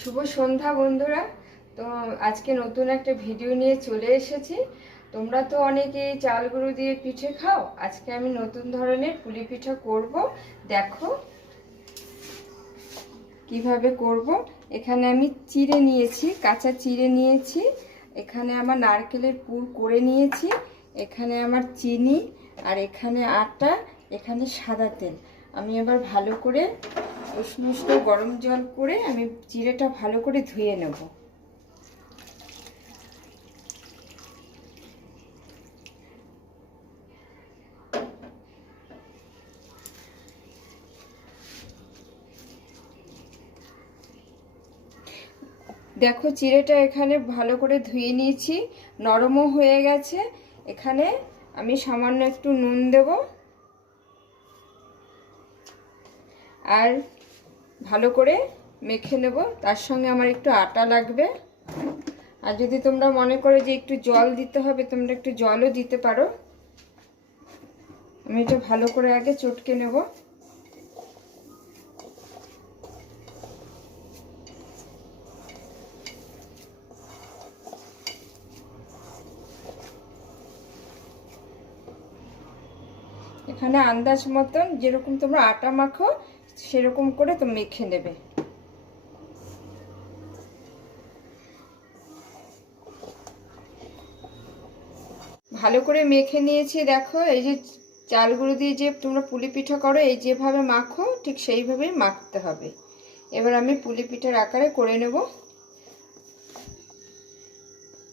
শুভ সন্ধ্যা বন্ধুরা। তো আজকে নতুন একটা ভিডিও নিয়ে চলে এসেছি। তোমরা তো অনেকেই চাল গুঁড়ো দিয়ে পিঠে খাও, আজকে আমি নতুন ধরনের পুলি পিঠা করব। দেখো কিভাবে করব। এখানে আমি চিড়ে নিয়েছি, কাঁচা চিড়ে নিয়েছি। এখানে আমার নারকেলের পুর করে নিয়েছি। এখানে আমার চিনি, আর এখানে আটা, এখানে সাদা তেল। আমি এবার ভালো করে উষ্ণ উষ্ণ গরম জল করে আমি চিড়েটা ভালো করে ধুয়ে নেব। দেখো চিড়েটা এখানে ভালো করে ধুয়ে নিয়েছি, নরমও হয়ে গেছে। এখানে আমি সামান্য একটু নুন দেব, আর ভালো করে মেখে নেব। তার সঙ্গে আমার একটু আটা লাগবে, আর যদি তোমরা মনে করো যে একটু জল দিতে হবে, তোমরা একটু জলও দিতে পারো। আমি এটা ভালো করে আগে চটকে নেব। এখানে আন্দাজ মতন যেরকম তোমরা আটা মাখো সেরকম করে তো মেখে নেবে। ভালো করে মেখে নিয়েছি। দেখো এই যে চাল গুঁড়ো দিয়ে যে তোমরা পুলি পিঠা করো, এই যেভাবে মাখো ঠিক সেইভাবেই মাখতে হবে। এবার আমি পুলি পিঠার আকারে করে নেব।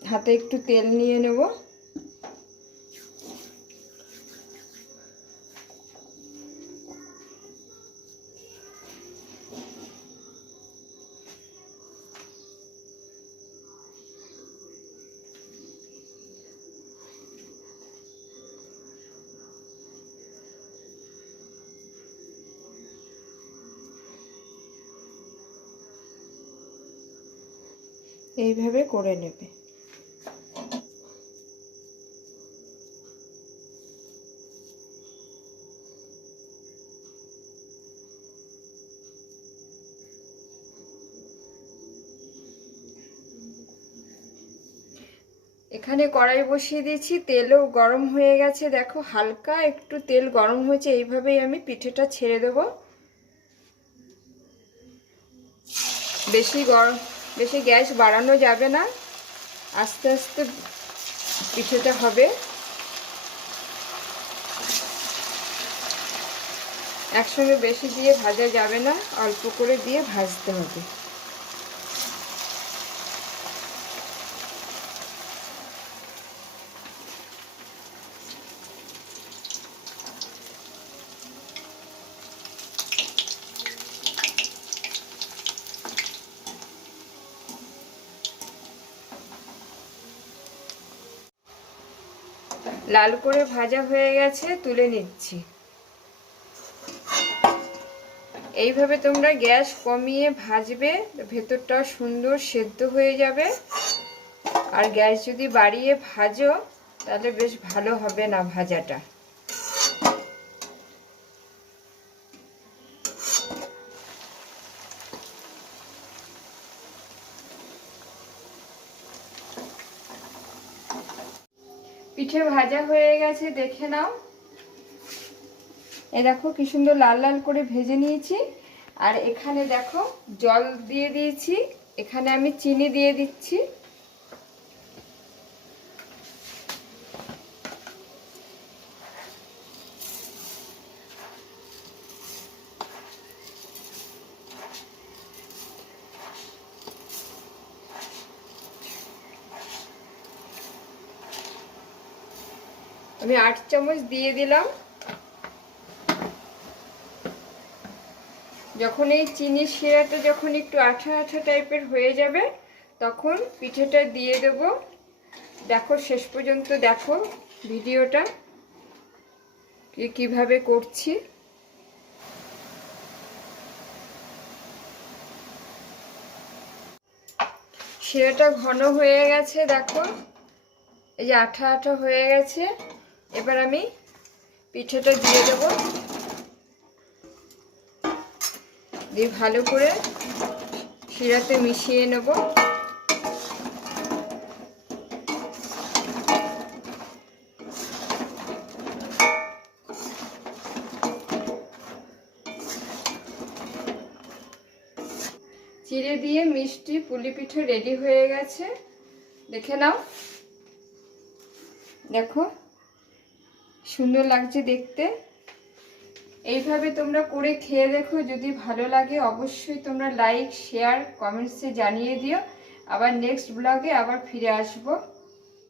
হাতে একটু তেল নিয়ে নেব। এইভাবে করে নেবে। এখানে কড়াই বসিয়ে দিয়েছি, তেলও গরম হয়ে গেছে। দেখো হালকা একটু তেল গরম হয়েছে, এইভাবেই আমি পিঠেটা ছেড়ে দেব। বেশি গ্যাস বাড়ানো যাবে না, আস্তে আস্তে পিঠেটা হবে। একসঙ্গে বেশি দিয়ে ভাজা যাবে না, অল্প করে দিয়ে ভাজতে হবে। লাল করে ভাজা হয়ে গেছে, তুলে নিচ্ছি। এইভাবে তোমরা গ্যাস কমিয়ে ভাজবে, ভেতরটা সুন্দর সেদ্ধ হয়ে যাবে। আর গ্যাস যদি বাড়িয়ে ভাজো তাহলে বেশ ভালো হবে না ভাজাটা। পিঠে ভাজা হয়ে গেছে, দেখে নাও। এই দেখো কি সুন্দর লাল লাল করে ভেজে নিয়েছি। আর এখানে দেখো জল দিয়ে দিয়েছি, এখানে আমি চিনি দিয়ে দিচ্ছি। আমি 8 চামচ দিয়ে দিলাম। যখন এই চিনি শিরাটা যখন একটু আঠা আঠা টাইপের হয়ে যাবে তখন পিঠেটা দিয়ে দেব। দেখো শেষ পর্যন্ত দেখো ভিডিওটা কিভাবে করছি। শিরাটা ঘন হয়ে গেছে, দেখো এই যে আঠা আঠা হয়ে গেছে। এবার আমি পিঠেটা দিয়ে দেব, দিয়ে ভালো করে শিরাতে মিশিয়ে নেব। চিড়ে দিয়ে মিষ্টি পুলি পিঠে রেডি হয়ে গেছে, দেখে নাও। দেখো সুন্দর লাগছে দেখতে। এইভাবে তোমরা করে খেয়ে দেখো, যদি ভালো লাগে অবশ্যই তোমরা লাইক শেয়ার কমেন্টসে জানিয়ে দিও। আবার নেক্সট ব্লগে আবার ফিরে আসবো।